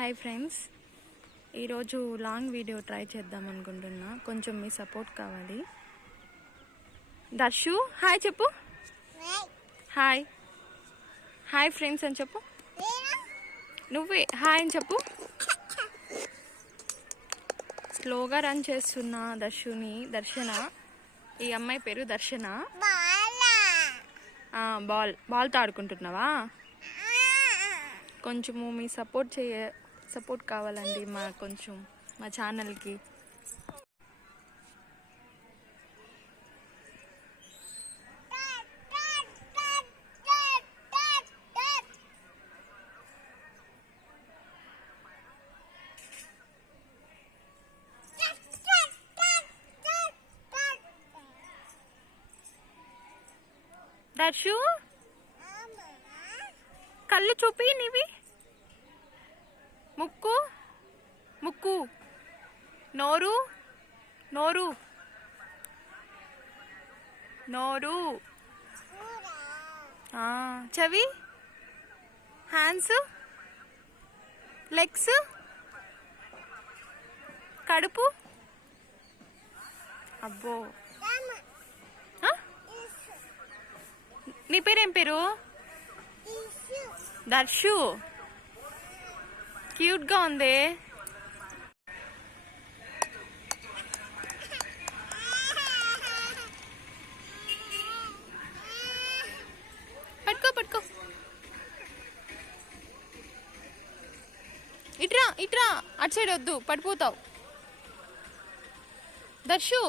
Hi friends, ఈరోజు long video try చేద్దాం అనుకుంటున్నా. కొంచెం మీ సపోర్ట్ కావాలి. దర్శు హాయ్ చెప్పు. హాయ్ హాయ్ ఫ్రెండ్స్ అని చెప్పు. నువ్వే హాయ్ అని చెప్పు. స్లోగా రన్ చేస్తున్నా దర్శన. ఈ అమ్మాయి పేరు దర్శన. బాల్తో ఆడుకుంటున్నావా? కొంచెము మీ సపోర్ట్ కావాలండి మా ఛానల్కి. దర్శు కళ్ళు చూపి నీవి. ముక్కు ముక్కు, నోరు నోరు నోరు, చెవి, హ్యాండ్స్, లెగ్స్, కడుపు. అబ్బో, నీ పేరేం పేరు? దర్శు. క్యూట్గా ఉంది. పట్టుకో. ఇట్రా అటు సైడ్ వద్దు, పడిపోతావు. దర్శు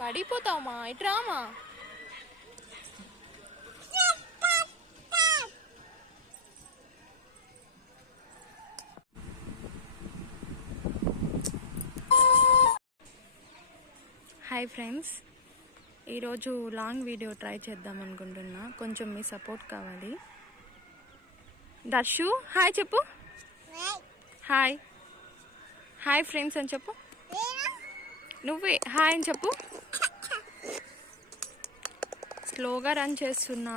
పడిపోతావుమా, ఇట్రామా. హాయ్ ఫ్రెండ్స్, ఈరోజు లాంగ్ వీడియో ట్రై చేద్దాం అనుకుంటున్నా. కొంచెం మీ సపోర్ట్ కావాలి. దర్శు హాయ్ చెప్పు. హాయ్ హాయ్ ఫ్రెండ్స్ అని చెప్పు. నువ్వే హాయ్ అని చెప్పు. స్లోగా రన్ చేస్తున్నా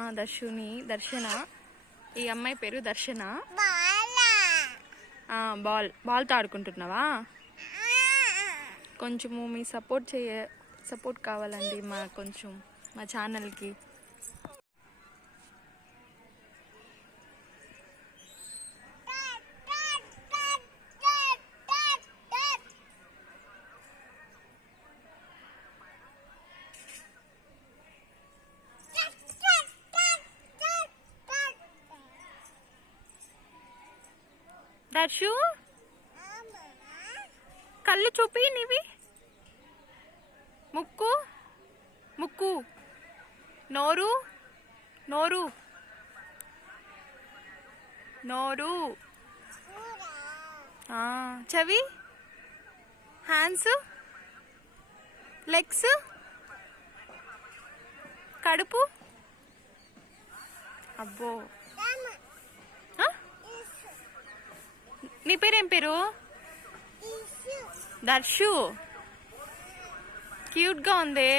దర్శన. ఈ అమ్మాయి పేరు దర్శన. బాల్తో ఆడుకుంటున్నావా? కొంచెము మీ సపోర్ట్ కావాలండి మా ఛానల్కి. దర్శు కళ్ళు చూపి నీవి. ముక్కు ముక్కు, నోరు నోరు నోరు, చెవి, హ్యాండ్స్, లెగ్స్, కడుపు. అబ్బో, నీ పేరేం పేరు? దర్శు. క్యూట్గా ఉంది.